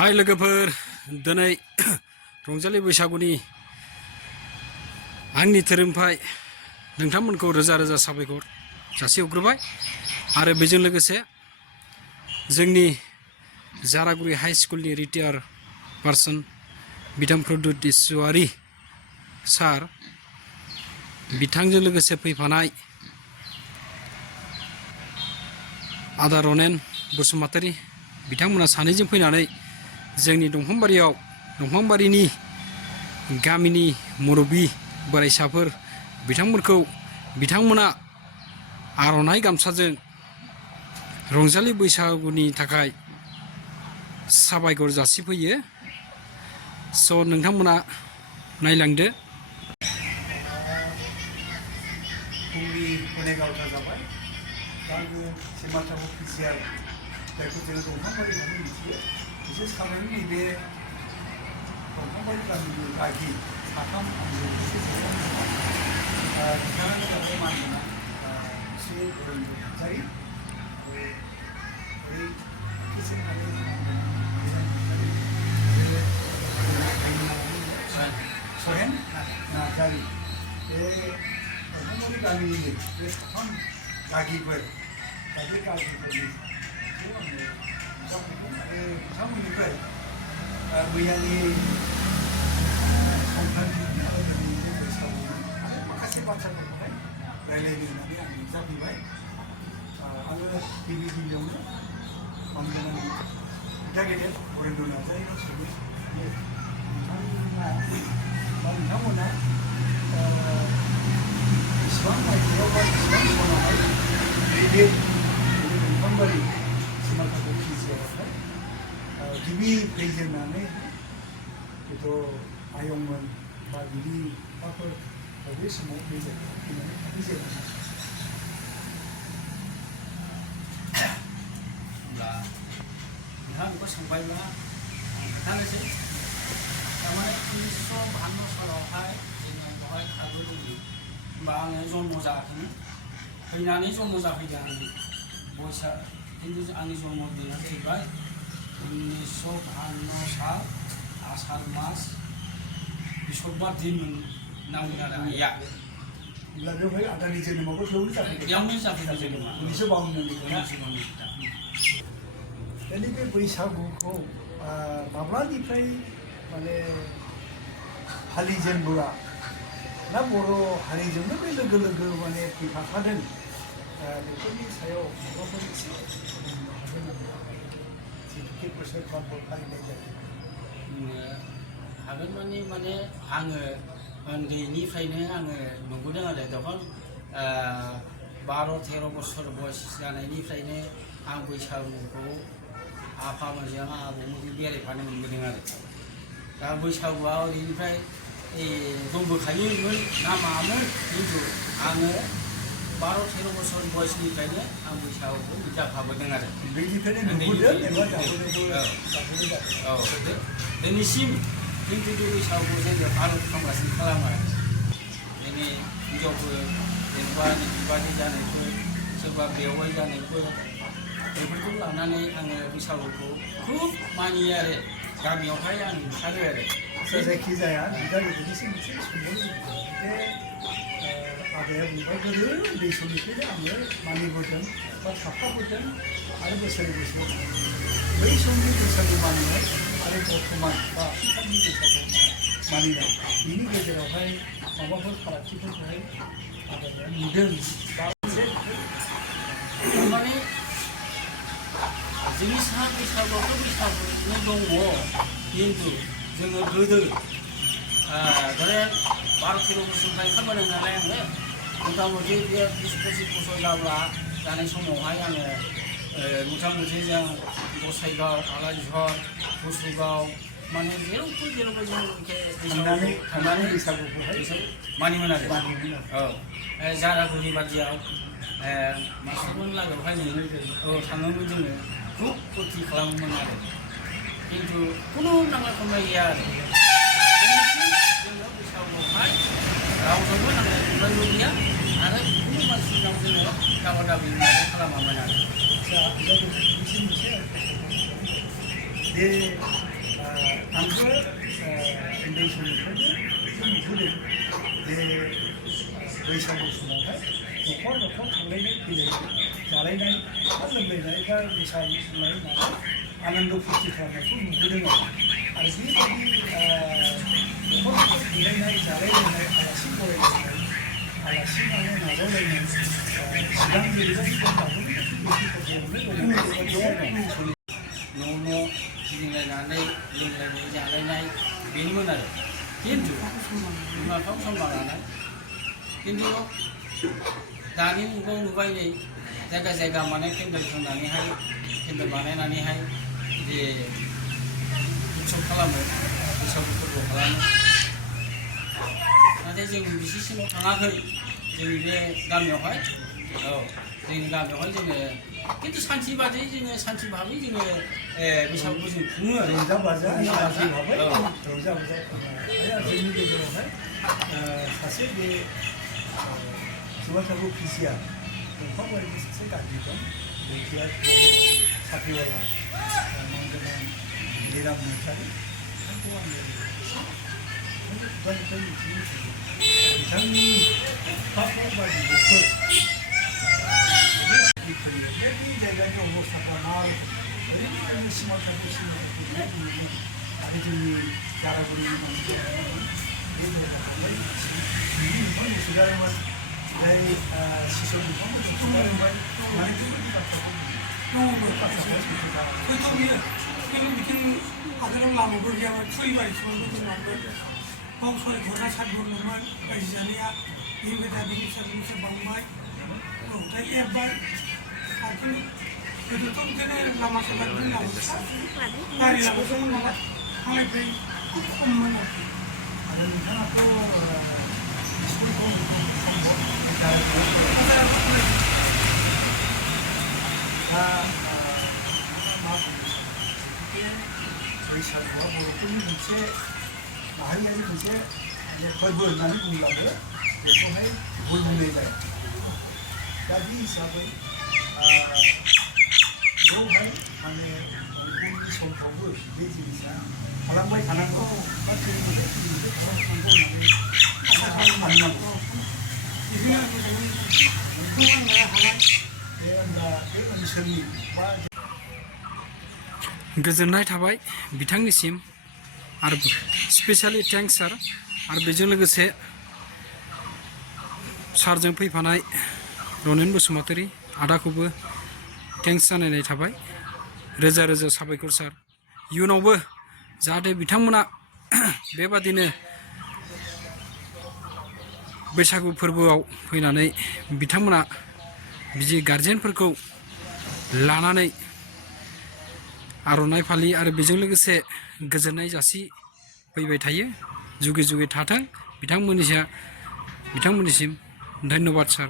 हाय लोगोफोर दिनै रंजालि बैसागुनि आंनि धोरोमनिफ्राय नोंथांमोनखौ रोजा रोजा साबायखर जासिहरग्रोबाय आरो बेजों लोगोसे जोंनि जारागुरि हाई स्कुलनि रिटायार पार्सन बिथां प्रद्युत इसवारी सार बिथांजों लोगोसे फैफानाय आदा रनेन बसुमतारी बिथांमोना सानैजों फैनानै जोंनि दंफांबारिनि गामिनि मुरब्बी बोराइसाफोर बिथांमोना आर'नाइ गामसाजों रंजालि बैसागुनि थाखाय साबायखर जासिफैयो। स' नोंथांमोना नायलांदो। फुंनि अनेक आवथा जाबाय दा आङो सिमाथा अफिसियेल जायखौ जोङो दंफांबारि होननानै मिथियो बिसोर सानैनि नैबे दंफांबारि गामिनि गागि साथाम आंजों एसे बिथाङानो जाबाय मानगोनां एसे गोरोंबो नार्जारि ओरै किसिम आरो सहेन नार्जारि बे दंफांबारि गामिनि बे साथाम गागिफोर बे गागिफोरनि आङो आरो बिथांमोननिफ्राय मैयानि संक्रान्ति आरो दिनैनि बैसागु आरो माखासे बाथ्राफोरखौहाय रायज्लायनो होननानै आं नुजाफैबाय। आङो गिबियावनो मानगोनां बिदा गेदेर बरेन्द्र नार्जारिनाव सोङो बिथांमोना बेसेबां मायथाइयाव बा बेसेबां सनावहाय नैबे दंफांबारि सिमाथा अफिसियेलावहाय गिबि फैजेननानै हयथ' आयंमोन बा बिनि बिफाफोर बे समाव बे जायगायाव फैनानै थाफैजेनामोन। होमब्ला नोंथाङा बेखौ सोंबायब्ला आं खोन्थानोसै। थारमाने 1952 सालावहाय जोङो बेवहाय थाबोदोंमोन। होमबा आङो जन्म जायाखैमोन। फैनानै जन्म जाफैदों आङो बैसाग खिन्थु आंनि जन्म दिना जाहैबाय 1952 साल आसार मास बिसकबार दिन नांगोन आरो आइया। होमब्ला बेवहाय आदानि जोनोमाबो बेयावनो जाफैदों। बेयावनो जाफैदों जोनोमा 1952 दानि बे बैसागुखौ माब्लानिफ्राय माने फालिजेनबोआ ना बर' हारिजोंनो बे लोगो लोगो माने फैफाखादों बेफोरनि सायाव माबाफोर एसे बुंनो हागोन नामा? जितुके बोसोरफ्रामबो फालिनाय जायो। हागोन माने आङो उन्दैनिफ्रायनो आङो नुबोदों आरो दफां 12-13 बोसोर बयस जानायनिफ्रायनो आं बैसागुखौ आफामोनजों आबौमोनजों बेरायफानो मोनबोदों आरो दा बैसागुआ ओरैनिफ्राय दंबोखायोमोन ना मामोन खिन्थु आङो 12-13 बोसोर बयसनिफ्रायनो आं बैसागुखौ जाफाबोदों आरो दिनैसिम खिन्थु बे बैसागुखौ जोङो पालन खालामगासिनो खालामो आरो जोंनि हिन्जावफोर जेनेबा बिबाजै जानायफोर सोरबा बेवाइ जानायफोर बेफोरखौ लानानै आङो बैसागुखौ खुब मानियो आरो गामियावहाय आं ओंखारो आरो जायखिजाया बिदा गेदेरनिसिम मोनसे सोंबावनो बे आदाया बुंबाय गोदो उन्दै समनिफ्रायनो आङो मानिबोदों बा थाफाबोदों आरो बोसोरै बोसोर बै समनि बैसागु मानिनाय आरो बर्थमान बा आथिखालनि बैसागु मानिनाय बिनि गेजेरावहाय माबाफोर फारागथिफोरखौहाय आदाया नुदों बा माने जोंनि सा बैसागुआवथ' बैसागुनो दङ खिन्थु जोङो गोदो धरे 12-13 बोसोरनिफ्राय ओंखारबोनाय नालाय आङो मथा मथि बे 20-25 बोसोर जानाय समावहाय आङो मथा मथि जों गसाइगाव आलारिझर गुसुगाव माने जेरावबो जों थांनानै बैसागुखौहाय मानिमोन आरो औ जारागुरि बादियाव मास्टारमोन लागोआवहाय थाङोमोन जोङो खुब फुरथि खालामोमोन आरो खिन्थु खुनु नांलाय खमलाय गैया आरो जोङो बैसागुआवहाय रावजोंबो नांलाय खमलायबो गैया आरो खुनु मानसिनाव जोङो दाबा दाबि खालामामोन आरो बे बै समनिफ्रायनो जों नुबोदों जे बैसागु समावहाय न'खर न'खर थांलायनाय फैलायनाय जालायनाय बा लोंलायनाय बा मोसानाय मानाय आनन्द फुरथि खालामनायखौ नुबोदों आरो बेबायदि न'खर न'खर थांलायनाय जालायलायनाय आलासि बरायलायनाय आलासि माने नाजावलायनाय सिगां जेरैबायदि जों दाबोनो न' न' गिदिंलायनानै लोंलायनाय जालायनाय बेनोमोन आरो खिन्थु बिमा बिफाखौ सनमान लानाय खिन्थु दानि मुगायाव नुबाय नै जायगा जायगा माने केन्देल होनानैहाय केन्देल बानायनानैहाय जे उत्सब खालामो बैसागु फोरबो खालामो नाथाय जों बिसिसिमाव थाङाखै जोंनि बे गामियावहाय जोंनि गामियावहाय जोङो खिन्थु सान्थि बादै जोङो सान्थि भाबै जोङो बैसागुखौ जों खुङो आरो रंजा बाजा सान्थि भाबै रंजा बाजा जोंनि गेजेरावहाय सासे बे जुमाथाखौ फिसिया दंफां बारिनि सासे गाज्रि दं बेखिया साख्रिवाला नामगोनां लिराम मुसारि बिथांखौ आङो खुगानिफ्राय मिथिनो मोनदों बिथांनि बिफाफोर बा बिब'फोर बे जायगानि अबस्थाफ्रा मा ओरैनो जोंनि सिमांथाखौ सिमांथाखौ नुनो आरो जोंनि जारागुरिनि मानसिफोरा बे जायगाखौहाय बिफां मुसुगारोमोन जाय सिसु बिफांखौ मुसुगारोमोन माने बेबायदि बाथ्राखौ हयथ' बियो खिन्थु बिथिं आगोलाव लामाबो गैयामोन थुरिबारिसोमोन जोंनाबो बावसर घरना सातबरल'मोन रायजो जानाया बेनिफ्राय दा बिनिफ्राय बांबाय दा एरबाय आरो गोदोथ' बिदिनो लामा सामा बिदिनो गारि लामासोमोन नालाय थांलाय फैलाय खुब खममोन आरो नोंथाङाथ' स्कुलखौ दा मा बुंनो बैसागुआ बर'फोरनि मोनसे माहारियारि मोनसे फोरबो होननानै बुंब्लाबो बेखौहाय भुल बुंनाय जाया दा बे हिसाबै बेवहाय माने उननि समफ्रावबो बे जिनिसा खालामबाय थानांगौ बा सोलिबाय खालामनांगौ होननानै आसा खालामनांगौ बे ओनसोलनि बा गोजोननाय थाबाय बिथांनिसिम आरो स्पेसियेलि थेंक्स सार आरो बेजों लोगोसे सारजों फैफानाय रनेन बसुमतारी आदाखौबो थेंक्स जानायनाय थाबाय रोजा रोजा साबायखर सार इयुनावबो जाहाथे बिथांमोना बेबादिनो बैसागु फोरबोआव फैनानै बिथांमोना बिदि गारजेनफोरखौ लानानै आर'नाइ फालि आरो बेजों लोगोसे गोजोननाय जासि फैबाय थायो जुगे जुगे थाथों बिथांमोननिसिम धन्यबाद सार।